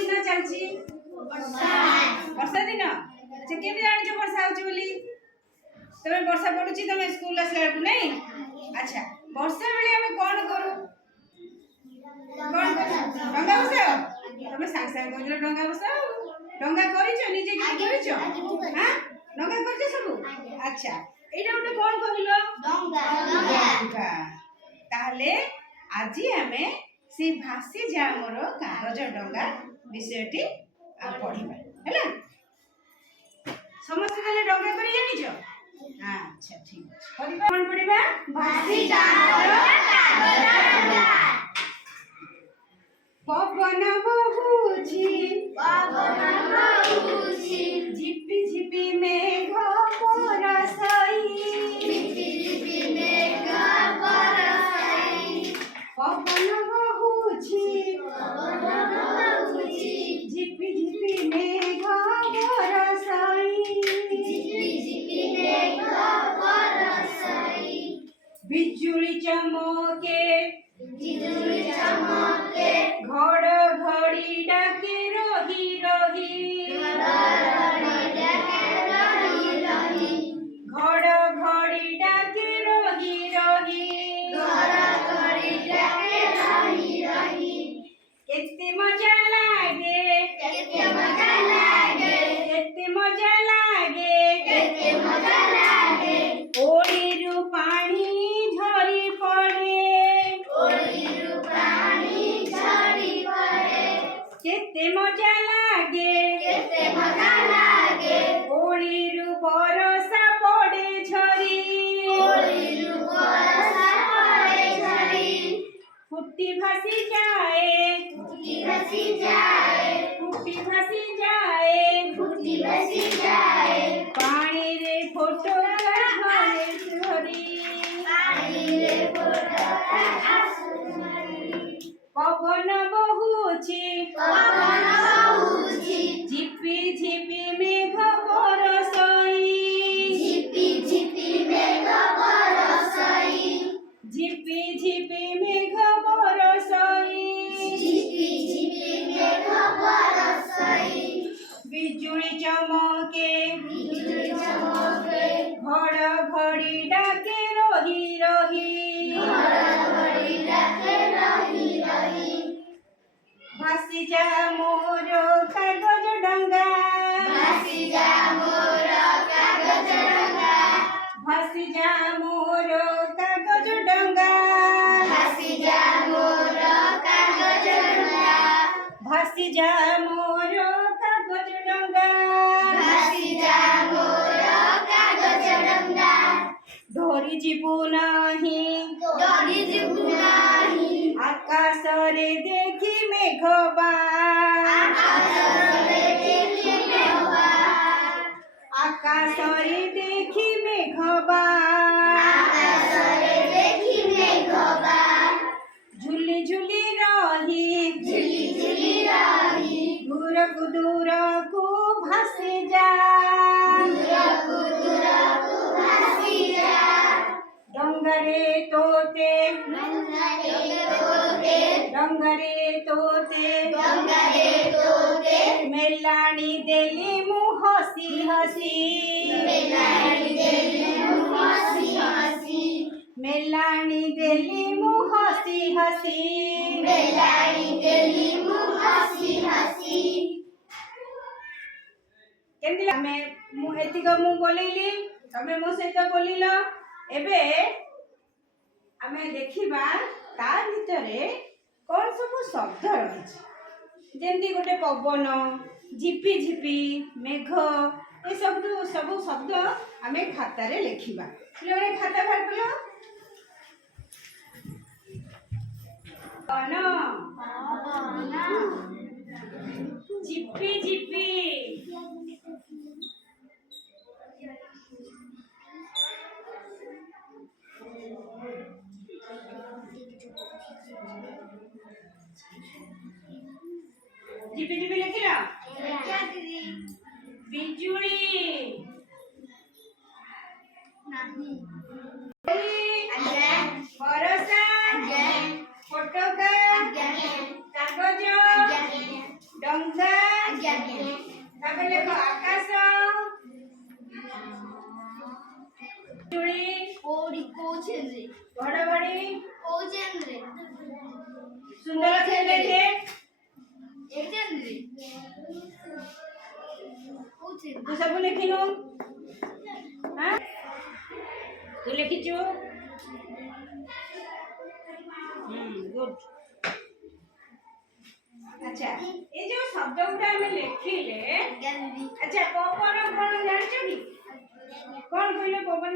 दिन चलची वर्षा दिन अच्छा केमी जानिछ वर्षा होची बोली तमे वर्षा पडुची तमे स्कूल आसला नहीं अच्छा वर्षा बेले हम कोन करू डंगा बसाओ तमे सांग सांग कहलो डंगा बसाओ डंगा करिछ निजे कि करिछ हां डंगा करिछ सब अच्छा एटा उठे कोन कहलो डंगा ताले आजी हमें से भासी जा मोर कागज डंगा विषयटी पढ़िबा हैला समस्त खाली डंगा करी जानिछ अच्छा ठीक अछि पढ़िबा कोन पढ़िबा भासी जा मोर कागज डंगा पवन बहुची झिपी झिपी मेघ बरसाई पवन बहुची झिपी झिपी मेघ बरसाई बिजुली चमके घड़ घड़ी डाके रही रही घड़ घड़ी डाके रही रही केते मजा लागे केते मजा लागे ओड़ीरु पानी झरी पड़े केते मजा लागे ओड़ीरु बरसा पड़े झरी फुटी भासी जाए पानी रे फोटो झरी पवन बहुची झिपी झिपी मेघ बरसाई झिपी झिपी मेघ बरसाई बिजुली चमके घड़ घड़ी डाके रही भासी जा मोर कागज डंगा भासी जा मोर कागज डंगा भासी जा मोर कागज डंगा भासी जा मोर कागज डंगा भासी जा मोर कागज डंगा भासी जा मोर कागज डंगा धरी जीवु नाही आकाश रे देखी मेघबा आकाश रे देखी मेघबा झुली झुली रही दूर को भासी जा डंगरे तोते मेलानी देली मु हसी मेलानी देली मु हसी केमती हमें मु एतिक मु बोलेली तमे मो सहित बोलिल एबे हमें देखिबा ता भितरे कौन सब शब्द रही जेमती गोटे पवन झिपी झिपी मेघ ये सब शब्द आमे खाता रे लिखिबा पिले खाता बाहर कलो पवन झिपी झिपी झिपी झिपी लिखिला बिजुली नाही बरसा फोटोका कागज ଡଙ୍ଗା ତାପରେ ଲେଖ ଆକାଶ ଘଡଘଡି ସୁନ୍ଦର ଥିଲେ ତୁ ସବୁ ଲେଖିନୁ ତୁ ଲେଖିଛୁ ଗୁଡ୍ আচ্ছা এই যে শব্দগুলো আমি লেখিলে আচ্ছা পবন কোন জানিছ কি কোন কইলে পবন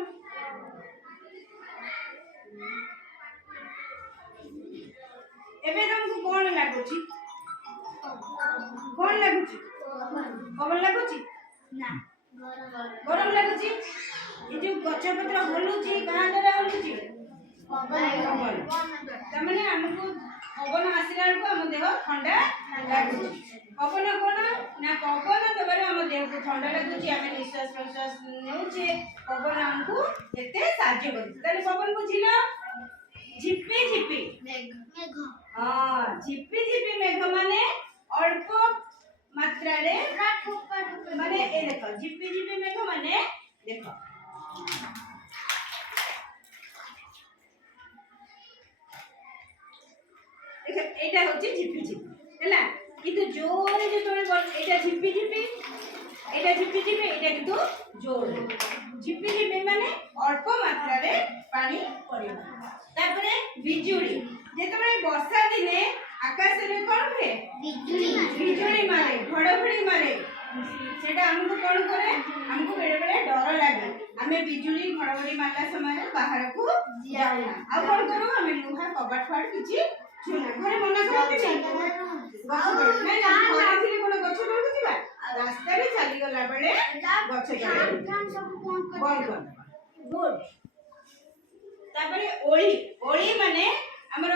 এবে তোমাকে কোন লাগুছি কোন লাগুছি পবন লাগুছি না গরম লাগুছি এই যে গছ পত্র হলুছি কাହା দ্বারা হলুছি পবন তার মানে আমাকে পবন আসিলা বেলକୁ ଆମ ଦେହ ଥଣ୍ଡା ଲାଗୁଛି ପବନ କଣ ନା ପବନ ଦେବାରେ ଆମ ଦେହକୁ ଥଣ୍ଡା ଲାଗୁଛି ଆମେ ନିଶ୍ୱାସ ପ୍ରଶ୍ୱାସ ନେଉଛେ ପବନ ଆମକୁ ଏତେ ସାହାଯ୍ୟ କରୁଛି ତାହେଲେ ପବନ ବୁଝିଲ ଝିପି ଝିପି ହଁ ଝିପି ଝିପି ମେଘ ମାନେ ଅଳ୍ପ ମାତ୍ରାରେ ମାନେ ଏ ଦେଖ ଝିପି ଝିପି ମେଘ ମାନେ ଦେଖ এইটা হচ্ছে ঝিপি ঝিপি হেলা কিন্তু জোরে যেতବେଳେ এইটা ঝিপি ঝিপি এটা কিন্তু জোরে ঝিপি ঝিপি মানে অল্প মাত্রারে পানি পড়িবা তারপরে বিজুଳି যেতବେଳେ বর্ষা দিনে আকাশে কোন হুয়ে বিজুଳି মারে ঘড়ঘড়ি মারে সেটা আমাকে কোন করে আমাকে বেড়ে বেড়ে ডর লাগে আমি বিজুଳି ঘড়ঘড়ি মারলা সময় বাহারକୁ যাওনা আর কোন করু আমি লুহা কবাট ফাট কিছু শুনা ঘরে মনে করতে নাই গছ তଳେ নাই না ঘরে ଥିଲେ কোন গছ তଳକୁ ଯିବା ରାସ୍ତାରେ ଚାଲି ଗଲା ବେଳେ ଗଛ ତଳେ ବନ୍ଦ କରିଦେବା ଗୁଡ୍ ତାପରେ ଓଳି ମାନେ ଆମର